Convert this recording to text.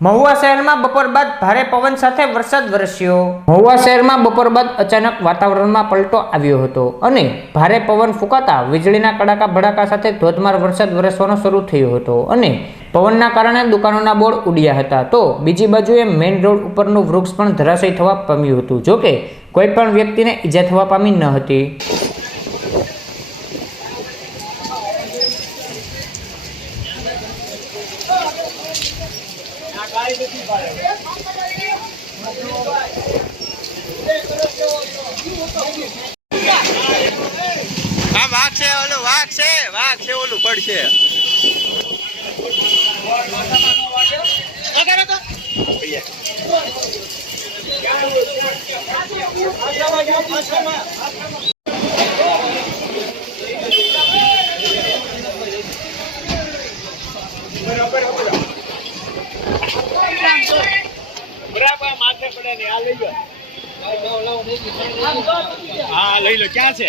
મહુવા શહેરમાં બપોર બાદ ભારે પવન સાથે વરસાદ વરસ્યો. મહુવા શહેરમાં બપોર બાદ અચાનક વાતાવરણમાં પલટો આવ્યો હતો અને ભારે પવન ફૂંકાતા વીજળીના કડાકા ભડાકા સાથે ધોધમાર વરસાદ વરસવાનો શરૂ થયો હતો અને પવનના કારણે દુકાનોના બોર્ડ ઉડ્યા હતા. તો બીજી બાજુએ મેઇન રોડ ઉપરનું વૃક્ષ પણ ધરાશય થવા પામ્યું હતું જોકે કોઈ પણ વ્યક્તિને ઈજા થવા પામી ન હતી. આ વાઘ છે ઓલું વાઘ છે વાઘ છે ઓલું પડશે. બરાબર માથે પડે ને આ લઈ લો હા લઈ લો. ક્યાં છે?